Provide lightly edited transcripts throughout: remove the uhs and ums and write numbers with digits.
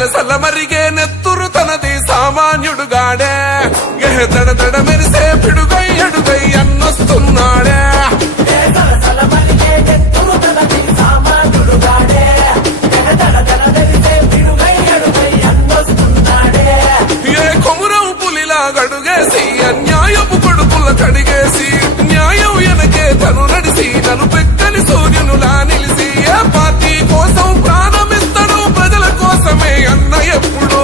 సలసల మరిగే నెత్తురు తనది సామాన్యుడుగాడే దడ దడ మెరిసే పిడుగై అడుగై అన్నొస్తున్నాడే ఏ కొమురం పులిలా గడుగేసి అన్యాయపు కొడుకుల కడిగేసి న్యాయం వెనకే తను నడిసి నన్ను పెక్కని సూర్యునులా నిలిసి ఏ పార్టీ కోసం ప్రాణమిస్తాడు ప్రజల కోసమే అన్న ఎప్పుడో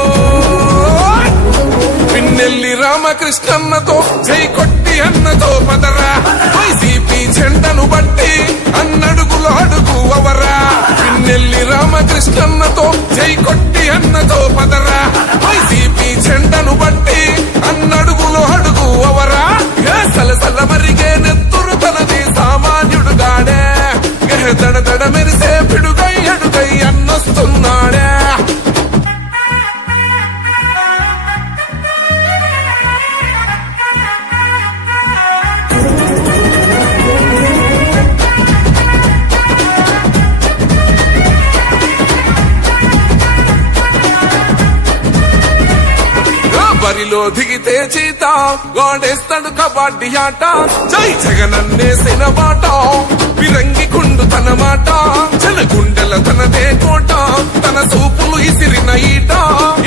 పిన్నెల్లి రామకృష్ణన్నతో జై కొట్టి అన్నతో పదరా వైసీపీ జెండను బట్టి అన్నడుగులు అడుగు అవరా పిన్నెల్లి రామకృష్ణన్నతో జై కొట్టి అన్నతో పదరా వైసీపీ జెండను బట్టి అన్నడుగులు అడుగు అవరా సలసల మరిగే నెత్తురు తనది సామాన్యుడుగాడే దడ దడ మెరిసే పిడుగై అడుగై అన్నొస్తున్నాడే బరిలో దిగితే చీత గోడేస్తాడు కబడ్డీ ఆట జై జగనన్నేసిన మాట విరంగి కుండు తన మాట జన గుండెల తనదే కోట తన సూపులు ఇసిరిన ఈట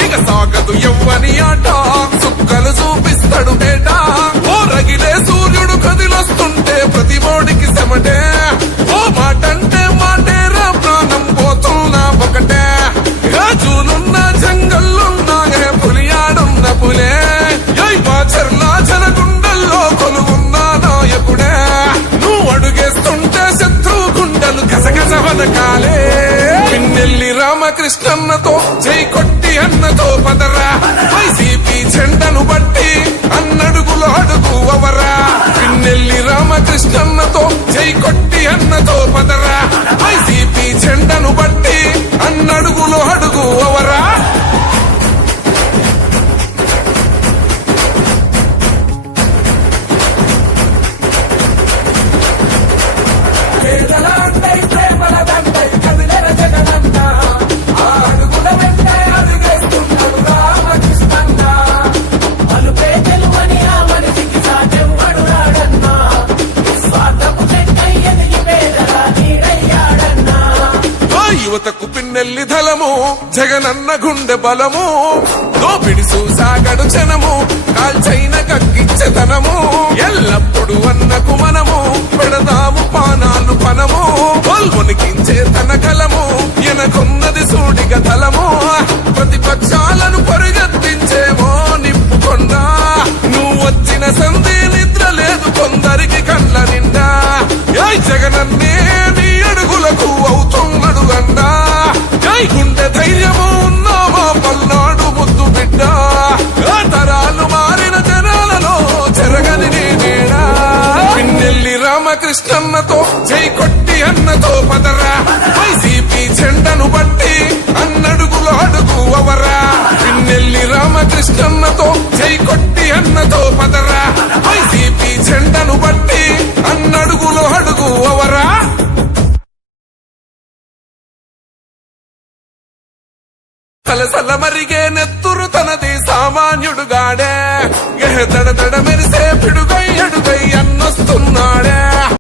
ఇక సాగదు ఎవ్వని ఆట సుక్కలు చూపిస్తాడు బేట ఓ రగిలే సూర్యుడు కదిలొస్తుంటే ప్రతి బోడికి చెమటే ఓ మాటంటే మాటేరా ప్రాణం పోతున్నా ఒకటే రాజులున్న జంగల్లున్నా పులియాడున్న పులే బాచర్లా జన గుండెల్లో కొలువున్న నాయకుడే నువ్వు అడుగేస్తుంటే శత్రు గుండెలు గసగస వనకాలే పిన్నెల్లి రామకృష్ణన్నతో జై కొట్టి అన్నతో పదరా వైసీపీ జెండను బట్టి అన్నడుగులు అడుగు అవరా పిన్నెల్లి రామకృష్ణన్నతో జై కొట్టి అన్నతో పదరా వైసీపీ జెండను బట్టి అన్నడుగులు అడుగు అవరా యువతకు పిన్నెల్లి ధలము జగనన్న గుండె బలము దోపిడి చూసాగడు జనము కాల్చైన కక్కించెతనము ఎల్లప్పుడు అన్నకు మనము పెడదాము పానాలు పనము కొల్మునికించే తన కలము ఎనకున్నది సూడిగ తలము ప్రతిపక్షాలను పరిగెత్తించేమో నిప్పుకొండా నువ్వు వచ్చిన సంధి నిద్ర లేదు కొందరికి కళ్ళ నిండా జగనన్నే నీ అడుగులకు అవుతున్నాడు అండా జై గుండె ధైర్యము ఉన్నామా పల్నాడు ముద్దు బిడ్డ తరాలు మారిన జనాలలో చెరగని నేడా పిన్నెల్లి రామకృష్ణన్నతో జై కొట్టి అన్నతో పదరా వైసీపీ జెండను బట్టి అన్నడుగులు అడుగు అవరా పిన్నెల్లి రామకృష్ణన్నతో జై కొట్టి అన్నతో పదరా వైసీపీ జెండను బట్టి అన్నడుగులు అడుగు అవరా సలసల మరిగే నెత్తురు తనది సామాన్యుడుగాడే దడ దడ మెరిసే పిడుగ